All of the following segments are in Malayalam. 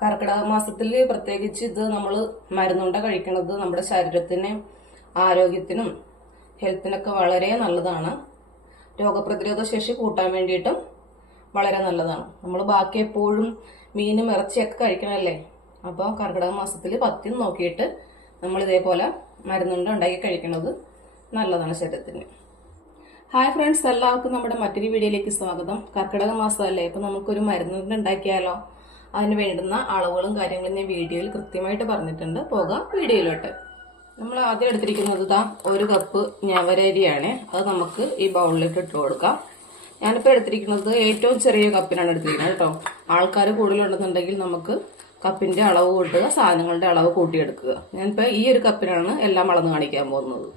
കർക്കിടക മാസത്തിൽ പ്രത്യേകിച്ച് ഇത് നമ്മൾ മരുന്നുണ്ട കഴിക്കുന്നത് നമ്മുടെ ശരീരത്തിന് ആരോഗ്യത്തിനും ഹെൽത്തിനൊക്കെ വളരെ നല്ലതാണ്. രോഗപ്രതിരോധ ശേഷി കൂട്ടാൻ വേണ്ടിയിട്ടും വളരെ നല്ലതാണ്. നമ്മൾ ബാക്കി എപ്പോഴും മീനും ഇറച്ചിയൊക്കെ കഴിക്കണമല്ലേ അപ്പോൾ കർക്കിടക മാസത്തിൽ പത്യം നോക്കിയിട്ട് നമ്മൾ ഇതേപോലെ മരുന്നുണ്ട ഉണ്ടാക്കി കഴിക്കുന്നത് നല്ലതാണ് ശരീരത്തിന്. ഹായ് ഫ്രണ്ട്സ് എല്ലാവർക്കും നമ്മുടെ മറ്റൊരു വീഡിയോയിലേക്ക് സ്വാഗതം. കർക്കിടക മാസമല്ലേ ഇപ്പം നമുക്കൊരു മരുന്നുണ്ട് ഉണ്ടാക്കിയാലോ? അതിന് വേണ്ടുന്ന അളവുകളും കാര്യങ്ങളും ഞാൻ വീഡിയോയിൽ കൃത്യമായിട്ട് പറഞ്ഞിട്ടുണ്ട്. പോകാം വീഡിയോയിലോട്ട്. നമ്മൾ ആദ്യം എടുത്തിരിക്കുന്നത് ഇതാ ഒരു കപ്പ് ഞവരരിയാണ് അത് നമുക്ക് ഈ ബൗളിലേക്ക് ഇട്ട് കൊടുക്കാം. ഞാനിപ്പോൾ എടുത്തിരിക്കുന്നത് ഏറ്റവും ചെറിയ കപ്പിനാണ് എടുത്തിരിക്കുന്നത് കേട്ടോ. ആൾക്കാർ കൂടുതലുണ്ടെന്നുണ്ടെങ്കിൽ നമുക്ക് കപ്പിന്റെ അളവ് കൂട്ടുക സാധനങ്ങളുടെ അളവ് കൂട്ടിയെടുക്കുക. ഞാനിപ്പോൾ ഈ ഒരു കപ്പിനാണ് എല്ലാം അളന്ന് കാണിക്കാൻ പോകുന്നത്.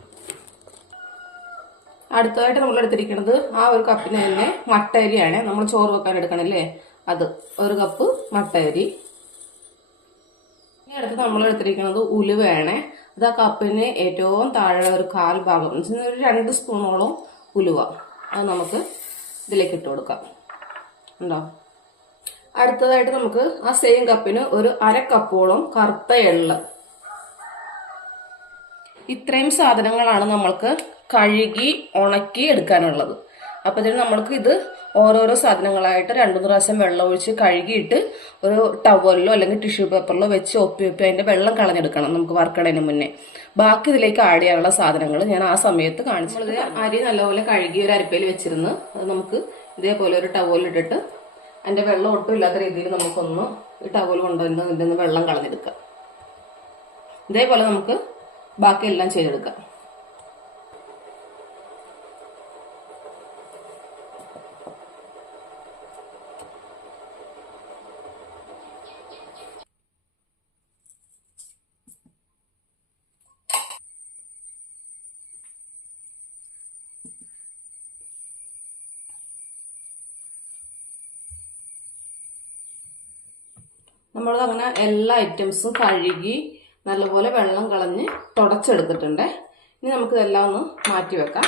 അടുത്തതായിട്ട് നമ്മൾ എടുത്തിരിക്കുന്നത് ആ ഒരു കപ്പിന് തന്നെ മട്ടരിയാണ്. നമ്മൾ ചോറ് വെക്കാൻ എടുക്കണല്ലേ? അത് ഒരു കപ്പ് മട്ട അരി ഇനി അടുത്ത് നമ്മൾ എടുത്തിരിക്കുന്നത് ഉലുവയാണ് അത് ആ കപ്പിന് ഏറ്റവും താഴെ ഒരു കാൽ ഭാഗം ഒരു രണ്ട് സ്പൂണോളം ഉലുവ അത് നമുക്ക് ഇതിലേക്ക് ഇട്ട് കൊടുക്കാം. ഉണ്ടോ? അടുത്തതായിട്ട് നമുക്ക് ആ സെയിം കപ്പിന് ഒരു അര കറുത്ത എള്ള്. ഇത്രയും സാധനങ്ങളാണ് നമ്മൾക്ക് കഴുകി ഉണക്കി എടുക്കാനുള്ളത്. അപ്പൊ ഇതിന് നമ്മൾക്ക് ഇത് ഓരോരോ സാധനങ്ങളായിട്ട് രണ്ടു പ്രാവശ്യം വെള്ളം ഒഴിച്ച് കഴുകിയിട്ട് ഒരു ടവലിലോ അല്ലെങ്കിൽ ടിഷ്യൂ പേപ്പറിലോ വെച്ച് ഒപ്പി ഒപ്പി അതിന്റെ വെള്ളം കളഞ്ഞെടുക്കണം നമുക്ക് വറുക്കണതിന് മുന്നേ. ബാക്കി ഇതിലേക്ക് ആഡ് ചെയ്യാനുള്ള സാധനങ്ങൾ ഞാൻ ആ സമയത്ത് കാണിച്ചു ഇത് അരി നല്ലപോലെ കഴുകി ഒരു അരിപ്പയിൽ വെച്ചിരുന്ന് അത് നമുക്ക് ഇതേപോലെ ഒരു ടവലിട്ടിട്ട് അതിന്റെ വെള്ളം ഒട്ടും ഇല്ലാത്ത രീതിയിൽ നമുക്കൊന്ന് ഈ ടവൽ കൊണ്ടുവന്ന് ഇതിന്റെ വെള്ളം കളഞ്ഞെടുക്കാം. ഇതേപോലെ നമുക്ക് ബാക്കി ബാക്കിയെല്ലാം ചെയ്തെടുക്കാം. നമ്മൾ അങ്ങനെ എല്ലാ ഐറ്റംസും കഴുകി നല്ലപോലെ വെള്ളം കളഞ്ഞ് തുടച്ചെടുത്തിട്ടുണ്ട്. ഇനി നമുക്ക് ഇതെല്ലാം ഒന്ന് മാറ്റി വെക്കാം.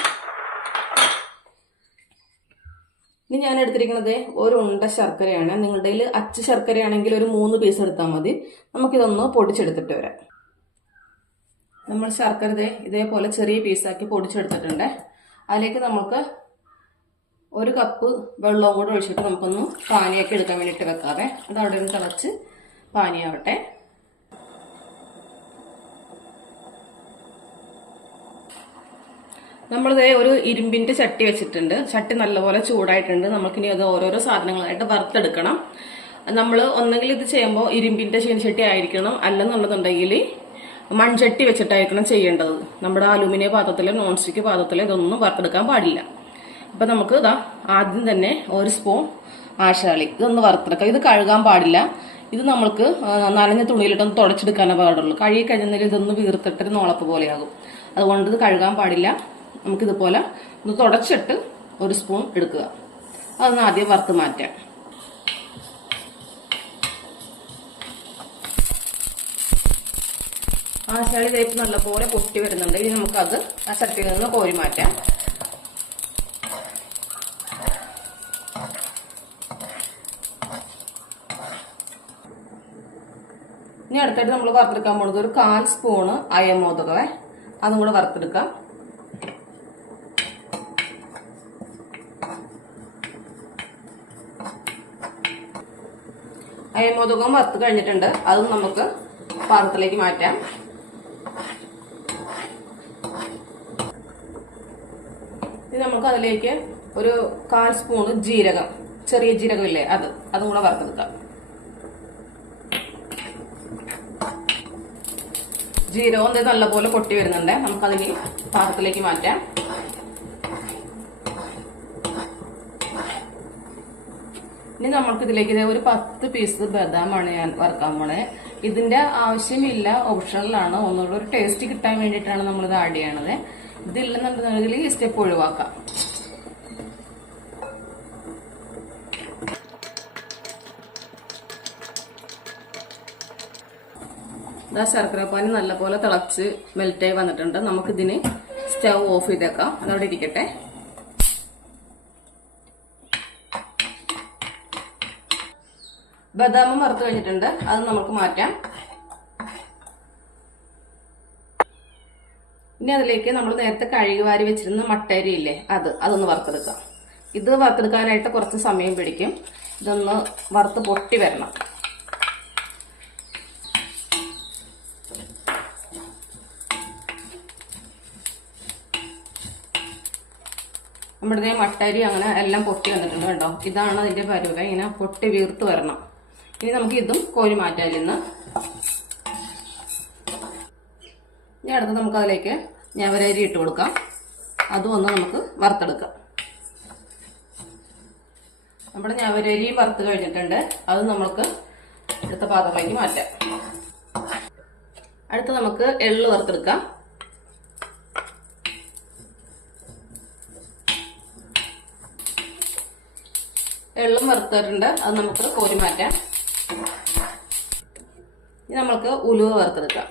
ഇനി ഞാൻ എടുത്തിരിക്കുന്നത് ഒരു ഉണ്ട ശർക്കരയാണ്. നിങ്ങളുടെ കയ്യിൽ അച്ച ശർക്കരയാണെങ്കിൽ ഒരു മൂന്ന് പീസ് എടുത്താൽ മതി. നമുക്കിതൊന്ന് പൊടിച്ചെടുത്തിട്ട് വരാം. നമ്മൾ ശർക്കര ദേ ഇതേപോലെ ചെറിയ പീസാക്കി പൊടിച്ചെടുത്തിട്ടുണ്ട്. അതിലേക്ക് നമുക്ക് ഒരു കപ്പ് വെള്ളവും കൂടെ ഒഴിച്ചിട്ട് നമുക്കൊന്ന് പാനിയൊക്കെ എടുക്കാൻ വേണ്ടിയിട്ട് വെക്കാതെ അത് അവിടെ നിന്ന് തിളച്ച് പാനിയാവട്ടെ. നമ്മളിതേ ഒരു ഇരുമ്പിന്റെ ചട്ടി വെച്ചിട്ടുണ്ട്. ചട്ടി നല്ലപോലെ ചൂടായിട്ടുണ്ട്. നമുക്കിനി അത് ഓരോരോ സാധനങ്ങളായിട്ട് വറുത്തെടുക്കണം. നമ്മൾ ഒന്നെങ്കിൽ ഇത് ചെയ്യുമ്പോൾ ഇരുമ്പിന്റെ ചീനച്ചട്ടി ആയിരിക്കണം. അല്ലെന്നുള്ളതുണ്ടെങ്കിൽ മൺചട്ടി വെച്ചിട്ടായിരിക്കണം ചെയ്യേണ്ടത്. നമ്മുടെ അലുമിനിയ പാത്രത്തിലോ നോൺ സ്റ്റിക്ക് പാത്രത്തിലോ ഇതൊന്നും വറുത്തെടുക്കാൻ പാടില്ല. അപ്പം നമുക്ക് ഇതാ ആദ്യം തന്നെ ഒരു സ്പൂൺ ആശാളി. ഇതൊന്ന് വറുത്തെടുക്കാം. ഇത് കഴുകാൻ പാടില്ല. ഇത് നമ്മൾക്ക് നനഞ്ഞ തുണിയിലിട്ടൊന്ന് തുടച്ചെടുക്കാനേ പാടുള്ളൂ. കഴുകി കഴിഞ്ഞാൽ ഇതൊന്ന് വീർത്തിട്ടൊരു നോളപ്പ് പോലെയാകും. അതുകൊണ്ട് ഇത് കഴുകാൻ പാടില്ല. നമുക്കിതുപോലെ ഒന്ന് തുടച്ചിട്ട് ഒരു സ്പൂൺ എടുക്കുക. അതൊന്ന് ആദ്യം വറുത്ത് മാറ്റാം. ആശാളി തേപ്പ് നല്ലപോലെ പൊട്ടി വരുന്നുണ്ട്. ഇനി നമുക്കത് ആ ചട്ടിയിൽ നിന്ന് കോരി മാറ്റാം. ഇനി അടുത്തായിട്ട് നമ്മൾ വറുത്തെടുക്കാൻ പോകുന്നത് ഒരു കാൽ സ്പൂണ് അയമോദകവേ അതും കൂടെ വറുത്തെടുക്കാം. അയമോദകവും വറുത്ത് കഴിഞ്ഞിട്ടുണ്ട്. അതും നമുക്ക് പാത്രത്തിലേക്ക് മാറ്റാം. ഇനി നമുക്ക് അതിലേക്ക് ഒരു കാൽ സ്പൂണ് ജീരകം. ചെറിയ ജീരകം ഇല്ലേ അത്. അതും കൂടെ വറുത്തെടുക്കാം. ജീരകം ഇത് നല്ലപോലെ പൊട്ടി വരുന്നുണ്ട്. നമുക്കതിന് പാത്രത്തിലേക്ക് മാറ്റാം. ഇനി നമുക്ക് ഇതിലേക്ക് ഒരു പത്ത് പീസ് ബദാമാണ് ഞാൻ വറുക്കാൻ പോണേ. ഇതിന്റെ ആവശ്യമില്ല. ഓപ്ഷണലാണ് ഒന്നുകൂടെ ഒരു ടേസ്റ്റ് കിട്ടാൻ വേണ്ടിയിട്ടാണ് നമ്മൾ ഇത് ആഡ് ചെയ്യണത്. ഇതില്ലെന്നുണ്ടെങ്കിൽ ഈ സ്റ്റെപ്പ് ഒഴിവാക്കാം. ഇതാ ശർക്കര പാനി നല്ലപോലെ തിളച്ച് മെൽറ്റായി വന്നിട്ടുണ്ട്. നമുക്കിതിന് സ്റ്റൗ ഓഫ് ചെയ്തേക്കാം. അതവിടെ ഇരിക്കട്ടെ. ബദാമും വറുത്ത് കഴിഞ്ഞിട്ടുണ്ട്. അത് നമുക്ക് മാറ്റാം. ഇനി അതിലേക്ക് നമ്മൾ നേരത്തെ കഴുകി വാരി വെച്ചിരുന്ന മട്ടേരി ഇല്ലേ അത് അതൊന്ന് വറുത്തെടുക്കാം. ഇത് വറുത്തെടുക്കാനായിട്ട് കുറച്ച് സമയം പിടിക്കും. ഇതൊന്ന് വറുത്ത് പൊട്ടി വരണം. നമ്മുടെ മട്ടരി അങ്ങനെ എല്ലാം പൊട്ടി വന്നിട്ടുണ്ട് കേട്ടോ. ഇതാണ് അതിന്റെ പരുവ. ഇങ്ങനെ പൊട്ടി വീർത്ത് വരണം. ഇനി നമുക്ക് ഇതും കോരി മാറ്റാം നിന്ന് ഇനി അടുത്ത് നമുക്ക് അതിലേക്ക് ഞവരരി ഇട്ട് കൊടുക്കാം. അതും ഒന്ന് നമുക്ക് വറുത്തെടുക്കാം. നമ്മുടെ ഞവരരിയും വറുത്ത് കഴിഞ്ഞിട്ടുണ്ട്. അത് നമുക്ക് അടുത്ത പാത്രത്തിലേക്ക് മാറ്റാം. അടുത്ത് നമുക്ക് എള്ള് വറുത്തെടുക്കാം. എള്ളും വറുത്തിട്ടുണ്ട്. അത് നമുക്ക് കോരി മാറ്റാം. ഇനി നമ്മൾക്ക് ഉലുവ വറുത്തെടുക്കാം.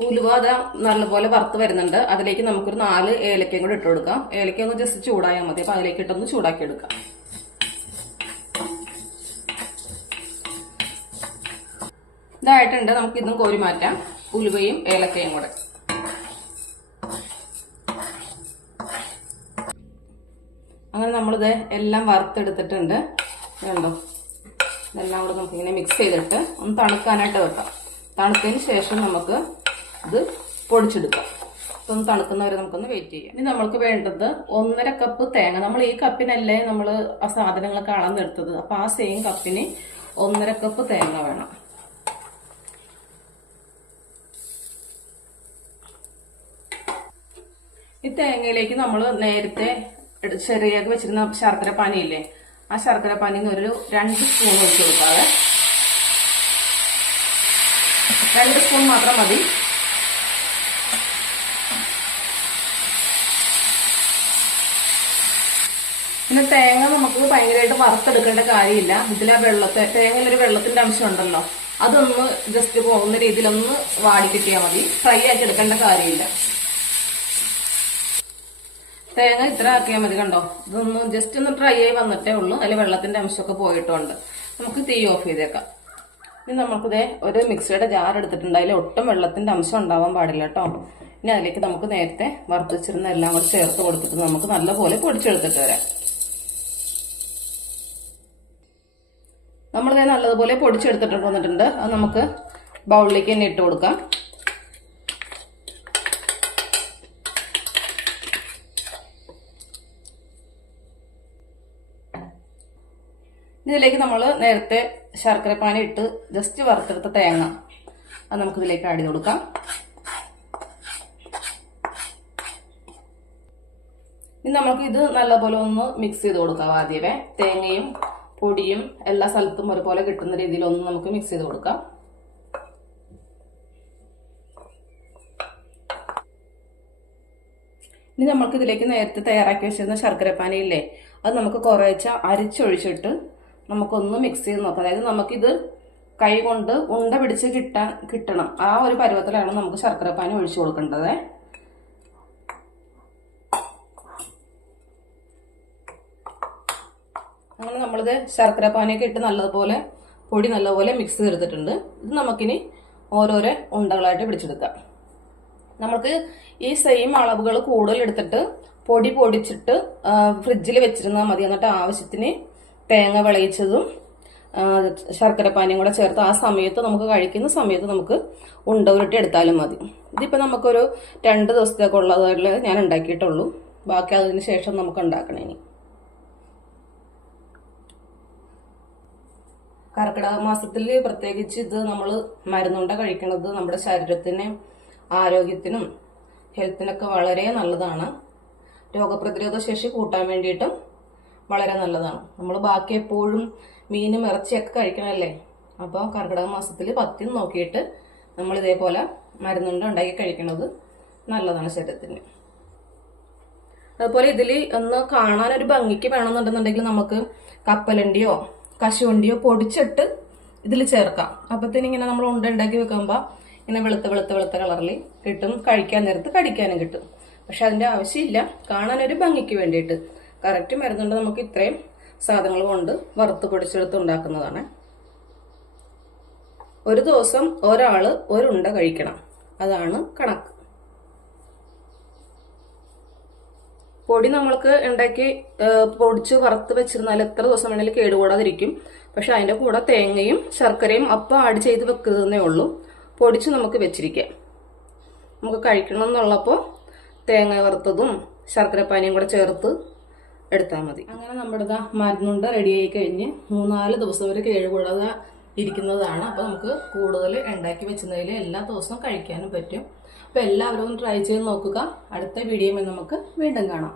ഉലുവ അത് നല്ലപോലെ വറുത്ത് വരുന്നുണ്ട്. അതിലേക്ക് നമുക്കൊരു നാല് ഏലക്കയും കൂടെ ഇട്ട് കൊടുക്കാം. ഏലക്ക ഒന്ന് ജസ്റ്റ് ചൂടായാൽ മതി. അപ്പൊ അതിലേക്ക് ഇട്ടൊന്ന് ചൂടാക്കി എടുക്കാം. ഇതായിട്ടുണ്ട്. നമുക്ക് ഇതും കോരി മാറ്റാം. ഉലുവയും ഏലക്കയും കൂടെ. അങ്ങനെ നമ്മളിത് എല്ലാം വറുത്തെടുത്തിട്ടുണ്ട്. കണ്ടോ? ഇതെല്ലാം കൂടെ നമുക്ക് ഇങ്ങനെ മിക്സ് ചെയ്തിട്ട് ഒന്ന് തണുക്കാനായിട്ട് വെക്കാം. തണുത്തതിന് ശേഷം നമുക്ക് ഇത് പൊടിച്ചെടുക്കാം. ഒന്ന് തണുക്കുന്നവരെ നമുക്കൊന്ന് വെയിറ്റ് ചെയ്യാം. ഇനി നമ്മൾക്ക് വേണ്ടത് ഒന്നര കപ്പ് തേങ്ങ. നമ്മൾ ഈ കപ്പിനല്ലേ നമ്മൾ ആ സാധനങ്ങളൊക്കെ അളന്നെടുത്തത് അപ്പൊ ആ സെയിം കപ്പിന് ഒന്നര കപ്പ് തേങ്ങ വേണം. ഈ തേങ്ങയിലേക്ക് നമ്മൾ നേരത്തെ ചെറിയാക്കി വെച്ചിരുന്ന ശർക്കര പാനിയില്ലേ ആ ശർക്കര പാനിന്ന് ഒരു രണ്ട് സ്പൂൺ ഒഴിച്ചു കൊടുക്കാതെ രണ്ട് സ്പൂൺ മാത്രം മതി. പിന്നെ തേങ്ങ നമുക്ക് ഭയങ്കരമായിട്ട് വറുത്തെടുക്കേണ്ട കാര്യമില്ല. ഇതിൽ ആ വെള്ളത്തെ തേങ്ങയിലൊരു വെള്ളത്തിന്റെ അംശം ഉണ്ടല്ലോ അതൊന്ന് ജസ്റ്റ് പോകുന്ന രീതിയിലൊന്ന് വാടി കിട്ടിയാൽ മതി. ഫ്രൈ ആക്കി എടുക്കേണ്ട കാര്യമില്ല. തേങ്ങ ഇത്ര ആക്കിയാൽ മതി കണ്ടോ? ഇതൊന്ന് ജസ്റ്റ് ഒന്ന് ഡ്രൈ ആയി വന്നിട്ടേ ഉള്ളൂ. അതിൽ വെള്ളത്തിന്റെ അംശമൊക്കെ പോയിട്ടുണ്ട്. നമുക്ക് തീ ഓഫ് ചെയ്തേക്കാം. ഇനി നമുക്കിതേ ഒരു മിക്സിയുടെ ജാർ എടുത്തിട്ടുണ്ട്. അതിൽ ഒട്ടും വെള്ളത്തിന്റെ അംശം ഉണ്ടാവാൻ പാടില്ല കേട്ടോ. ഇനി അതിലേക്ക് നമുക്ക് നേരത്തെ വറുത്തിച്ചിരുന്ന എല്ലാം കൂടി ചേർത്ത് കൊടുത്തിട്ട് നമുക്ക് നല്ലപോലെ പൊടിച്ചെടുത്തിട്ട് വരാം. നമ്മളിതേ നല്ലതുപോലെ പൊടിച്ചെടുത്തിട്ട് വന്നിട്ടുണ്ട്. അത് നമുക്ക് ബൗളിലേക്ക് തന്നെ ഇട്ട് കൊടുക്കാം. ഇതിലേക്ക് നമ്മൾ നേരത്തെ ശർക്കരപ്പാനി ഇട്ട് ജസ്റ്റ് വറുത്തെടുത്ത തേങ്ങ. അത് നമുക്കിതിലേക്ക് ആഡ് ചെയ്ത് കൊടുക്കാം ഇനി നമുക്ക് ഇത് നല്ലപോലെ ഒന്ന് മിക്സ് ചെയ്ത് കൊടുക്കാം ആദ്യമേ. തേങ്ങയും പൊടിയും എല്ലാ സ്ഥലത്തും ഒരുപോലെ കിട്ടുന്ന രീതിയിൽ ഒന്ന് നമുക്ക് മിക്സ് ചെയ്ത് കൊടുക്കാം ഇനി നമുക്ക് ഇതിലേക്ക് നേരത്തെ തയ്യാറാക്കി വെച്ചിരുന്ന ശർക്കരപ്പാനയില്ലേ അത് നമുക്ക് കുറേച്ച അരിച്ചൊഴിച്ചിട്ട് നമുക്കൊന്ന് മിക്സ് ചെയ്ത് നോക്കാം. അതായത് നമുക്കിത് കൈ കൊണ്ട് ഉണ്ട പിടിച്ച് കിട്ടാൻ കിട്ടണം. ആ ഒരു പരുവത്തിലാണ് നമുക്ക് ശർക്കര പാനി ഒഴിച്ചു കൊടുക്കേണ്ടത്. അങ്ങനെ നമ്മളിത് ശർക്കര പാനിയൊക്കെ ഇട്ട് നല്ലതുപോലെ പൊടി നല്ലപോലെ മിക്സ് ചെയ്തെടുത്തിട്ടുണ്ട്. ഇത് നമുക്കിനി ഓരോരോ ഉണ്ടകളായിട്ട് പിടിച്ചെടുക്കാം. നമുക്ക് ഈ സെയിം അളവുകൾ കൂടുതൽ എടുത്തിട്ട് പൊടി പൊടിച്ചിട്ട് ഫ്രിഡ്ജിൽ വെച്ചിരുന്നാൽ മതി. എന്നിട്ട് ആവശ്യത്തിന് തേങ്ങ വിളയിച്ചതും ശർക്കരപ്പാനിയും ശർക്കര പാനിയും കൂടെ ചേർത്ത് ആ സമയത്ത് നമുക്ക് കഴിക്കുന്ന സമയത്ത് നമുക്ക് ഉണ്ട ഉരുട്ടി എടുത്താലും മതി. ഇതിപ്പോൾ നമുക്കൊരു രണ്ട് ദിവസത്തേക്ക് ഉള്ളതിൽ ഞാൻ ഉണ്ടാക്കിയിട്ടുള്ളൂ. ബാക്കി അതിന് ശേഷം നമുക്ക് ഉണ്ടാക്കണം ഇനി. കർക്കിടക മാസത്തിൽ പ്രത്യേകിച്ച് ഇത് നമ്മൾ മരുന്നുണ്ട കഴിക്കുന്നത് നമ്മുടെ ശരീരത്തിന് ആരോഗ്യത്തിനും ഹെൽത്തിനൊക്കെ വളരെ നല്ലതാണ്. രോഗപ്രതിരോധ ശേഷി കൂട്ടാൻ വേണ്ടിയിട്ടും വളരെ നല്ലതാണ്. നമ്മൾ ബാക്കി എപ്പോഴും മീനും ഇറച്ചിയൊക്കെ കഴിക്കണമല്ലേ അപ്പോൾ കർക്കിടക മാസത്തിൽ പത്തിന് നോക്കിയിട്ട് നമ്മൾ ഇതേപോലെ മരുന്നുകൊണ്ട് ഉണ്ടാക്കി കഴിക്കുന്നത് നല്ലതാണ് ശരീരത്തിന്. അതുപോലെ ഇതിൽ ഒന്ന് കാണാൻ ഒരു ഭംഗിക്ക് വേണമെന്നുണ്ടെന്നുണ്ടെങ്കിൽ നമുക്ക് കപ്പലണ്ടിയോ കശുവണ്ടിയോ പൊടിച്ചിട്ട് ഇതിൽ ചേർക്കാം. അപ്പത്തേനും ഇങ്ങനെ നമ്മൾ ഉണ്ട ഉണ്ടാക്കി വെക്കുമ്പോൾ ഇങ്ങനെ വെളുത്ത വെളുത്ത വെളുത്ത കളറിൽ കിട്ടും. കഴിക്കാൻ നേരത്ത് കടിക്കാനും കിട്ടും. പക്ഷെ അതിന്റെ ആവശ്യമില്ല. കാണാനൊരു ഭംഗിക്ക് വേണ്ടിയിട്ട്. കറക്റ്റ് മരുന്നുണ്ട് നമുക്ക് ഇത്രയും സാധനങ്ങൾ കൊണ്ട് വറുത്ത് പൊടിച്ചെടുത്ത് ഉണ്ടാക്കുന്നതാണ്. ഒരു ദിവസം ഒരാൾ ഒരുണ്ട കഴിക്കണം. അതാണ് കണക്ക്. പൊടി നമ്മൾക്ക് ഉണ്ടാക്കി പൊടിച്ച് വറുത്ത് വെച്ചിരുന്നാൽ എത്ര ദിവസം വേണമെങ്കിലും കേടുകൂടാതിരിക്കും. പക്ഷെ അതിന്റെ കൂടെ തേങ്ങയും ശർക്കരയും അപ്പം ആഡ് ചെയ്ത് വെക്കുന്നതേ ഉള്ളൂ. പൊടിച്ച് നമുക്ക് വെച്ചിരിക്കാം. നമുക്ക് കഴിക്കണം എന്നുള്ളപ്പോൾ തേങ്ങ വറുത്തതും ശർക്കരപ്പാനിയും കൂടെ ചേർത്ത് എടുത്താൽ മതി. അങ്ങനെ നമ്മുടെ മരുന്നുണ്ട് മരുന്നുണ്ട റെഡിയായി കഴിഞ്ഞ് മൂന്നാൽ ദിവസം വരെ കേടുകൂടാതെ ഇരിക്കുന്നതാണ്. അപ്പോൾ നമുക്ക് കൂടുതൽ ഉണ്ടാക്കി വെച്ചതിൽ എല്ലാ ദിവസവും കഴിക്കാനും പറ്റും. അപ്പോൾ എല്ലാവരും ഒന്ന് ട്രൈ ചെയ്ത് നോക്കുക. അടുത്ത വീഡിയോയിൽ നമുക്ക് വീണ്ടും കാണാം.